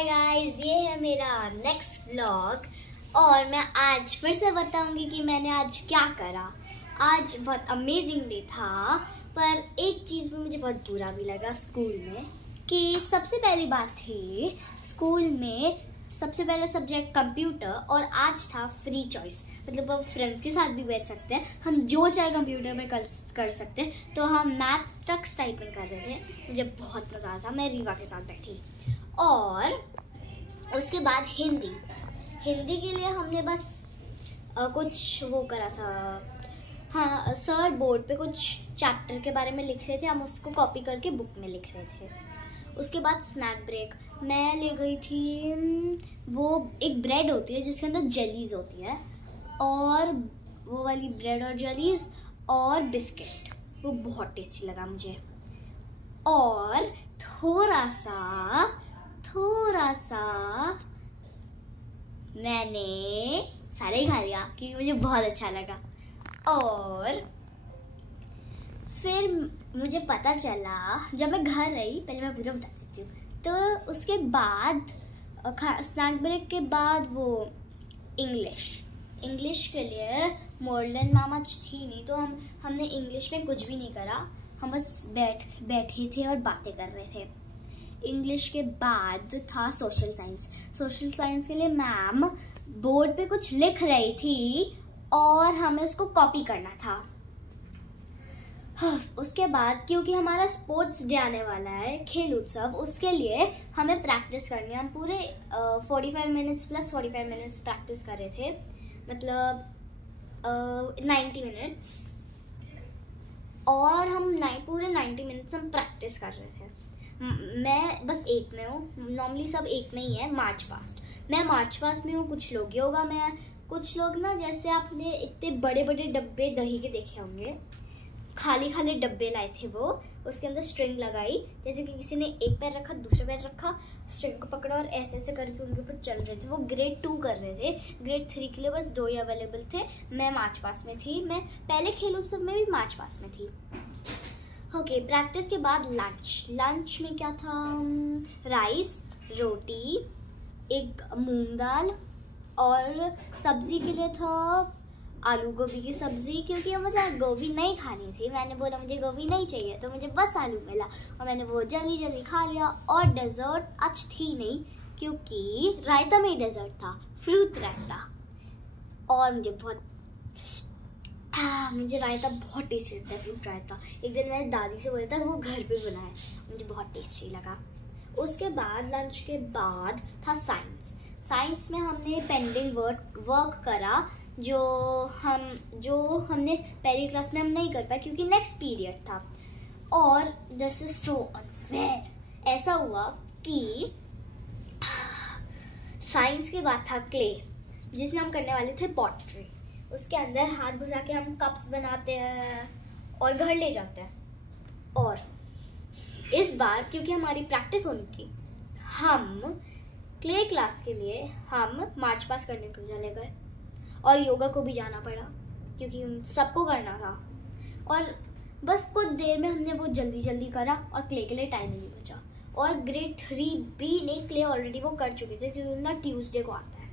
Hi guys, ये है मेरा नेक्स्ट व्लॉग और मैं आज फिर से बताऊंगी कि मैंने आज क्या करा। आज बहुत अमेजिंग डे था, पर एक चीज़ में मुझे बहुत बुरा भी लगा स्कूल में कि सबसे पहली बात थी स्कूल में सबसे पहला सब्जेक्ट कंप्यूटर और आज था फ्री चॉइस, मतलब हम फ्रेंड्स के साथ भी बैठ सकते हैं, हम जो चाहे कंप्यूटर में कर सकते हैं। तो हम मैथ्स तक टाइपिंग कर रहे थे, मुझे बहुत मज़ा आया था। मैं रीवा के साथ बैठी और उसके बाद हिंदी के लिए हमने बस कुछ वो करा था। हाँ, सर बोर्ड पे कुछ चैप्टर के बारे में लिख रहे थे, हम उसको कॉपी करके बुक में लिख रहे थे। उसके बाद स्नैक ब्रेक मैं ले गई थी, वो एक ब्रेड होती है जिसके अंदर जेलीज होती है और वो वाली ब्रेड और जेलीज और बिस्किट, वो बहुत टेस्टी लगा मुझे। और थोड़ा सा मैंने सारे ही खा लिया क्योंकि मुझे बहुत अच्छा लगा। और फिर मुझे पता चला जब मैं घर आई, पहले मैं पूरा बता देती हूँ। तो उसके बाद स्नैक ब्रेक के बाद वो इंग्लिश के लिए मॉडर्न मैम आज थी नहीं, तो हमने इंग्लिश में कुछ भी नहीं करा, हम बस बैठे थे और बातें कर रहे थे। इंग्लिश के बाद था सोशल साइंस के लिए मैम बोर्ड पे कुछ लिख रही थी और हमें उसको कॉपी करना था। उसके बाद क्योंकि हमारा स्पोर्ट्स डे आने वाला है, खेल उत्सव, उसके लिए हमें प्रैक्टिस करनी है। हम पूरे 45 मिनट्स प्लस 45 मिनट्स प्रैक्टिस कर रहे थे, मतलब 90 मिनट्स, और हम पूरे 90 मिनट्स हम प्रैक्टिस कर रहे थे। मैं बस एक में हूँ, नॉर्मली सब एक में ही है। मार्च पास्ट, मैं मार्च पास्ट में हूँ, कुछ लोग योगा में है, कुछ लोग ना जैसे आपने इतने बड़े बड़े डब्बे दही के देखे होंगे, खाली डब्बे लाए थे वो, उसके अंदर स्ट्रिंग लगाई, जैसे कि किसी ने एक पैर रखा, दूसरा पैर रखा, स्ट्रिंग को पकड़ा और ऐसे ऐसे करके उनके ऊपर चल रहे थे। वो ग्रेड 2 कर रहे थे, ग्रेड 3 के लिए बस 2 ही अवेलेबल थे। मैं मार्च पास में थी, मैं पहले खेल उत्सव में भी मार्च पास में थी। ओके, प्रैक्टिस के बाद लंच में क्या था, राइस, रोटी, एक मूंग दाल, और सब्जी के लिए था आलू गोभी की सब्जी, क्योंकि मुझे गोभी नहीं खानी थी। मैंने बोला मुझे गोभी नहीं चाहिए, तो मुझे बस आलू मिला और मैंने वो जल्दी खा लिया। और डेजर्ट आज थी नहीं क्योंकि रायता में ही डेजर्ट था, फ्रूट रायता, और मुझे रायता बहुत टेस्टी लगता है, फ्रूट रायता। एक दिन मैंने दादी से बोला था वो घर पे बनाए, मुझे बहुत टेस्टी लगा। उसके बाद लंच के बाद था साइंस में हमने पेंडिंग वर्क करा जो हमने पहली क्लास में हम नहीं कर पाए क्योंकि नेक्स्ट पीरियड था। और दिस इज सो अनफेयर, ऐसा हुआ कि साइंस के बाद था क्ले, जिसमें हम करने वाले थे पॉटरी। उसके अंदर हाथ घुसा के हम कप्स बनाते हैं और घर ले जाते हैं। और इस बार क्योंकि हमारी प्रैक्टिस होनी थी, हम क्ले क्लास के लिए हम मार्च पास करने को चले गए और योगा को भी जाना पड़ा क्योंकि सबको करना था। और बस कुछ देर में हमने वो जल्दी करा और क्ले के लिए टाइम नहीं बचा। और ग्रेड 3 भी नहीं, क्ले ऑलरेडी वो कर चुके थे क्योंकि उनका ट्यूसडे को आता है।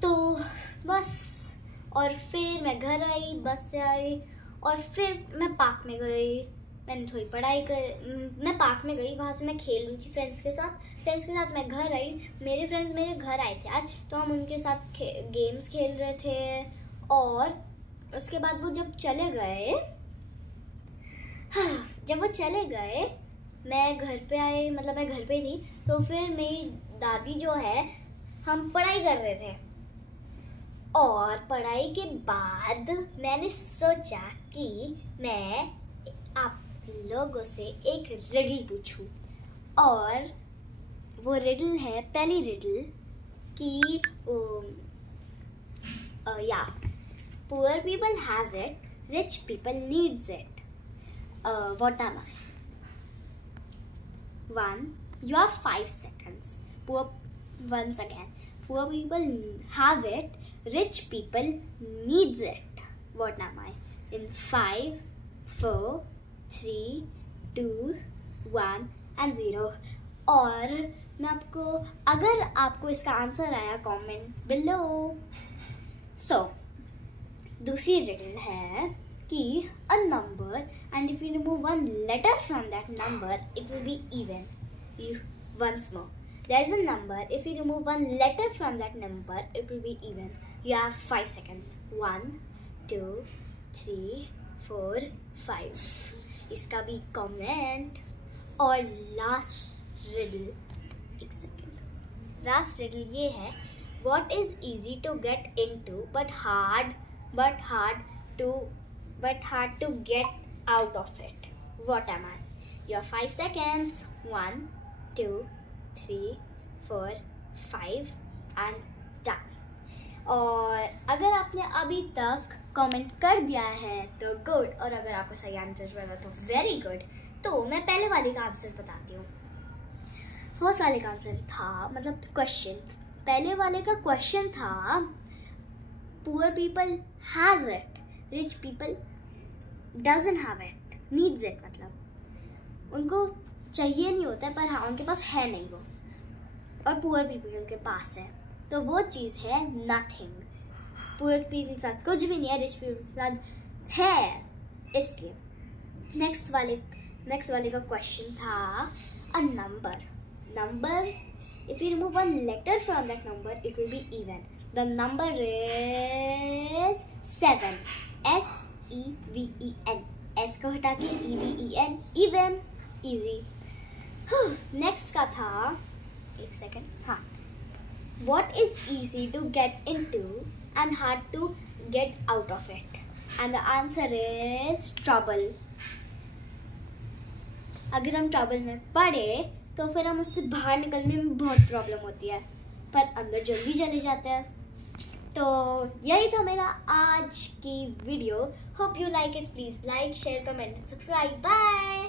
तो बस, और फिर मैं घर आई, बस से आई, और फिर मैं पार्क में गई, मैंने थोड़ी पढ़ाई कर, मैं पार्क में गई, वहाँ से मैं खेल रही थी फ्रेंड्स के साथ मैं घर आई। मेरे फ्रेंड्स मेरे घर आए थे आज, तो हम उनके साथ गेम्स खेल रहे थे। और उसके बाद वो जब चले गए, मैं घर पे आई, मतलब मैं घर पे थी, तो फिर मेरी दादी जो है, हम पढ़ाई कर रहे थे। और पढ़ाई के बाद मैंने सोचा कि मैं आप लोगों से एक रिडल पूछूं, और वो रिडल है, पहली रिडल कि poor people has it, rich people needs it, what am I? 1, you have 5 seconds. Once again, poor people have it, rich people needs it. What am I? In 5, 4, 3, 2, 1 and 0. और मैं आपको, अगर आपको इसका answer आया comment below. सो दूसरी riddle है कि a number and if you remove one letter from that number it will be even. Once more, there's a number, if you remove one letter from that number it will be even. You have 5 seconds. 1 2 3 4 5. इसका भी comment. और last riddle, एक second, last riddle ये है, what is easy to get into but hard to get out of it? What am I? You have 5 seconds. 1 2 3 4 5 and done. और अगर आपने अभी तक कमेंट कर दिया है तो गुड, और अगर आपको सही आंसर मिला तो वेरी गुड। तो मैं पहले वाले का आंसर बताती हूँ। फर्स्ट वाले का आंसर था, मतलब क्वेश्चन, पहले वाले का क्वेश्चन था poor people has it, rich people doesn't have it, needs it, मतलब उनको चाहिए नहीं होता है पर हाँ उनके पास है नहीं वो, और पुअर पीपल के पास है, तो वो चीज़ है नथिंग। पुअर पीपल के साथ कुछ भी नहीं है, रिच पीपल के साथ है। इसलिए नेक्स्ट वाले का क्वेश्चन था a number if you remove one letter from that number it will be even. The number is 7. SEVEN. S को हटा के EVEN, even, easy. नेक्स्ट का था, एक सेकेंड, हाँ, what is easy to get into and hard to get out of it? And the answer is trouble. अगर हम trouble में पड़े तो फिर हम उससे बाहर निकलने में बहुत प्रॉब्लम होती है, पर अंदर जल्दी चले जाते हैं। तो यही था मेरा आज की video. Hope you like it. Please like, share, comment, subscribe. Bye.